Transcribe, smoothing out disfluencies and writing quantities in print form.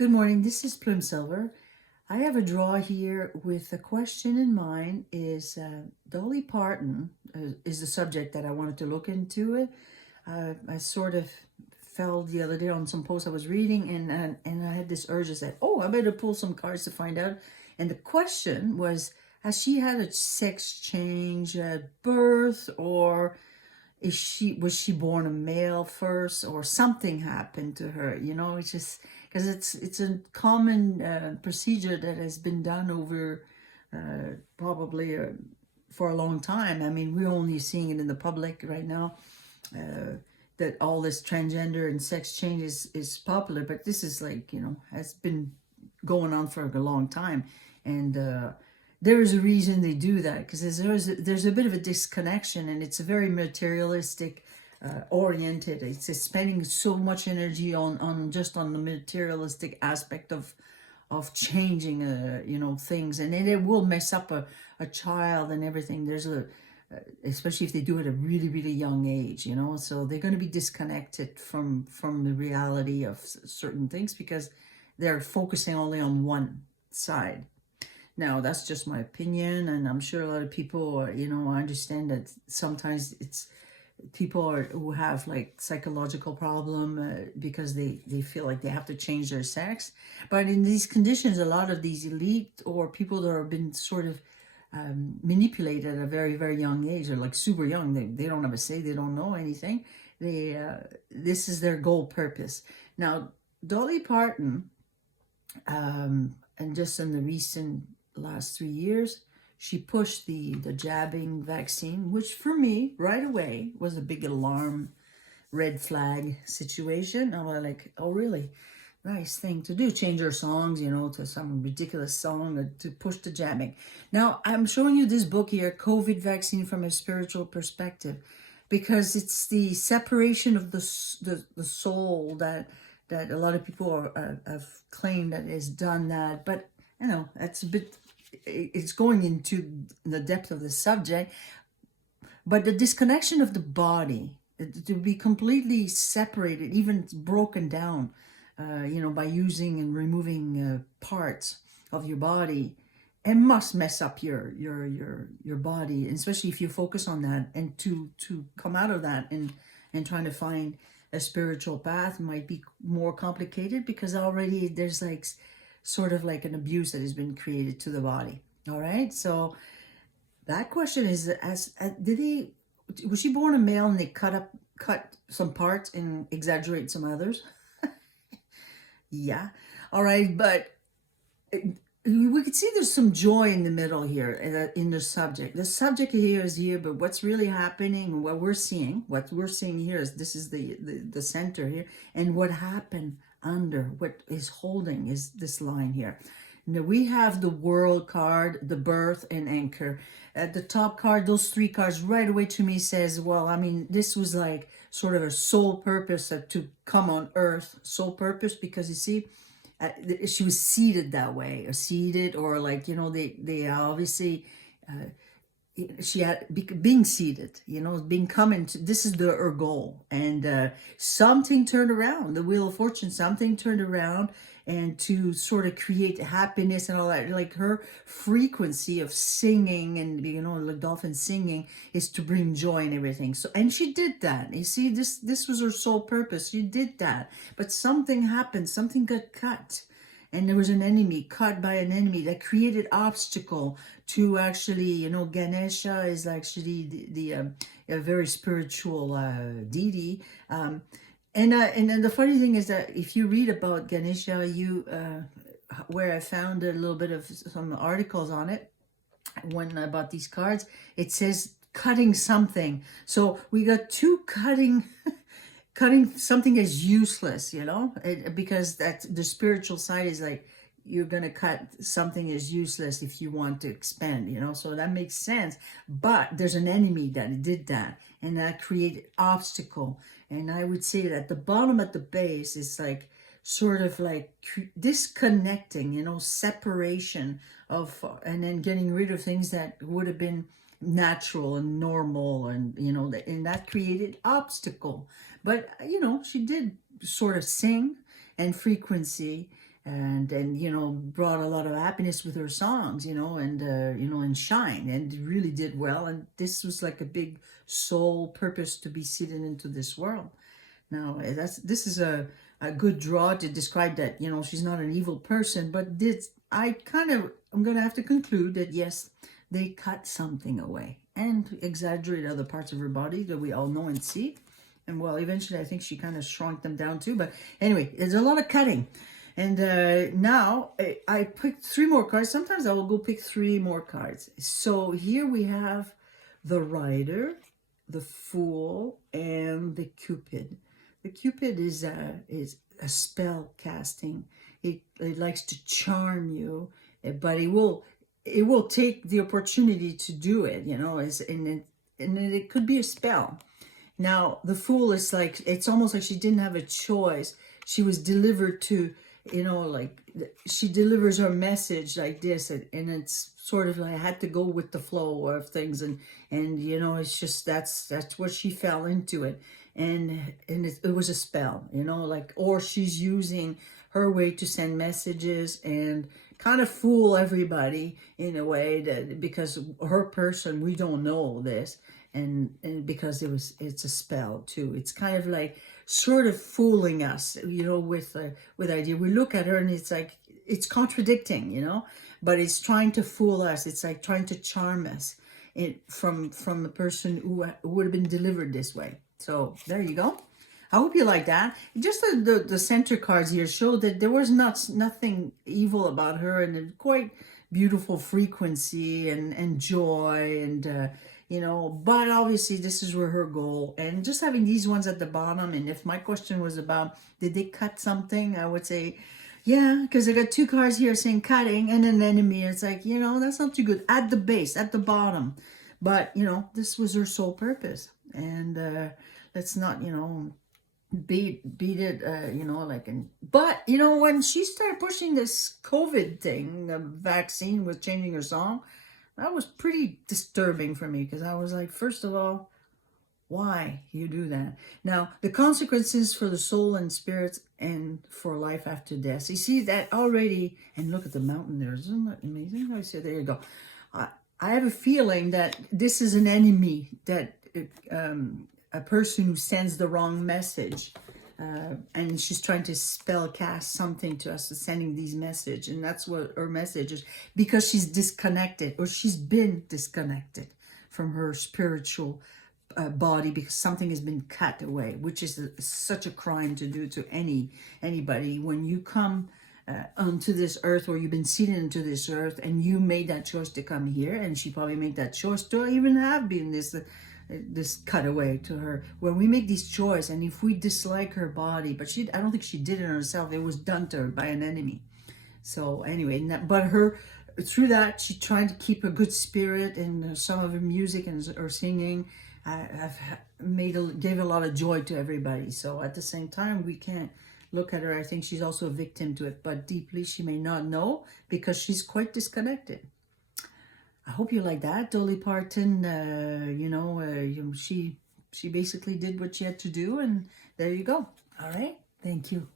Good morning. This is Plume Silver. I have a draw here with a question in mind. Is Dolly Parton is the subject that I wanted to look into it. I sort of fell the other day on some posts I was reading, and I had this urge to say, "Oh, I better pull some cards to find out." And the question was: has she had a sex change at birth, or was she born a male first, or something happened to her? It's just because it's a common procedure that has been done over probably for a long time. I mean, we're only seeing it in the public right now, that all this transgender and sex change is popular, but this is has been going on for a long time. And there is a reason they do that, because there's a bit of a disconnection, and it's a very materialistic oriented. It's spending so much energy on just on the materialistic aspect of changing things, and then it will mess up a child and everything. There's a especially if they do it at a really really young age, so they're going to be disconnected from the reality of certain things because they're focusing only on one side. Now, that's just my opinion, and I'm sure a lot of people I understand that sometimes it's people who have like psychological problem because they feel like they have to change their sex. But in these conditions, a lot of these elite or people that have been sort of manipulated at a very, very young age, or like super young, they don't have a say, they don't know anything. This is their goal purpose. Now, Dolly Parton, and just in the recent last 3 years, she pushed the jabbing vaccine, which for me right away was a big alarm, red flag situation. I was like, oh really? Nice thing to do. Change her songs, to some ridiculous song to push the jabbing. Now, I'm showing you this book here, COVID Vaccine from a Spiritual Perspective, because it's the separation of the soul that a lot of people have claimed that has done that. But that's a bit, it's going into the depth of the subject. But the disconnection of the body, to be completely separated, even broken down, by using and removing parts of your body, it must mess up your body, and especially if you focus on that. And to come out of that and trying to find a spiritual path might be more complicated, because already there's like sort of like an abuse that has been created to the body. All right, so that question is: was she born a male and they cut some parts and exaggerate some others? Yeah, all right, but we could see there's some joy in the middle here in the subject. The subject here is here, but what's really happening, what we're seeing here is this is the center here, and what happened under, what is holding is this line here. Now we have the World card, the Birth, and Anchor. At the top card, those three cards right away to me says, well, I mean, this was like sort of a soul purpose to come on earth, soul purpose, because you see, she was seated that way, or seated, or like, they obviously, she had being seated, being coming to, this is her goal. And something turned around, the Wheel of Fortune, something turned around, and to sort of create happiness and all that, like her frequency of singing, and like dolphin singing, is to bring joy and everything. So, and she did that. You see, this was her sole purpose. She did that, but something happened, something got cut, and there was an enemy, cut by an enemy that created obstacle to actually, Ganesha is actually a very spiritual deity. And then the funny thing is that if you read about Ganesha, where I found a little bit of some articles on it, when I bought these cards, it says cutting something. So we got two cutting something as useless, because that the spiritual side is like, you're going to cut something as useless if you want to expand, so that makes sense. But there's an enemy that did that, and that created obstacle. And I would say that the bottom at the base is like sort of like disconnecting, separation of, and then getting rid of things that would have been natural and normal, and and that created obstacle. But she did sort of sing and frequency, and you know, brought a lot of happiness with her songs, you know, and you know, and shine, and really did well. And this was like a big soul purpose to be seated into this world. Now, this is a good draw to describe that, you know, she's not an evil person, but this, I'm going to have to conclude that, yes, they cut something away and exaggerate other parts of her body that we all know and see. And well, eventually I think she kind of shrunk them down too. But anyway, there's a lot of cutting. And now I picked 3 more cards. Sometimes I will go pick 3 more cards. So here we have the Rider, the Fool, and the Cupid. The Cupid is a spell casting. It likes to charm you, but it will take the opportunity to do it. You know, and it could be a spell. Now the Fool is like, it's almost like she didn't have a choice. She was delivered to, you know, like she delivers her message like this, and it's sort of like I had to go with the flow of things, and you know, it's just that's what she fell into it. And it was a spell, you know, like, or she's using her way to send messages and kind of fool everybody in a way that, because her person, we don't know this, and because it's a spell too. It's kind of like sort of fooling us, you know, with idea. We look at her and it's like it's contradicting, you know, but it's trying to fool us. It's like trying to charm us from the person who would have been delivered this way. So there you go. I hope you like that. Just the center cards here show that there was nothing evil about her, and a quite beautiful frequency and joy, and you know, but obviously this is where her goal, and just having these ones at the bottom. And if my question was about did they cut something, I would say yeah, because I got 2 cards here saying cutting and an enemy. It's like, you know, that's not too good at the base, at the bottom. But you know, this was her sole purpose, and let's not, you know, beat it, you know, like, but you know, when she started pushing this COVID thing, the vaccine with changing her song, that was pretty disturbing for me, because I was like, first of all, why you do that? Now, the consequences for the soul and spirits and for life after death. You see that already, and look at the mountain there. Isn't that amazing? I said, there you go. I have a feeling that this is an enemy, that a person who sends the wrong message, and she's trying to spell cast something to us, sending these messages, and that's what her message is, because she's disconnected, or she's been disconnected from her spiritual body, because something has been cut away, which is such a crime to do to anybody. When you come onto this earth, or you've been seated into this earth, and you made that choice to come here, and she probably made that choice to even have been this cutaway to her. When we make these choices, and if we dislike her body, but I don't think she did it herself, it was done to her by an enemy. So anyway, but through that, she tried to keep a good spirit, and some of her music and her singing gave a lot of joy to everybody. So at the same time, we can't look at her, I think she's also a victim to it, but deeply she may not know, because she's quite disconnected. I hope you like that. Dolly Parton, she basically did what she had to do, and there you go. All right. Thank you.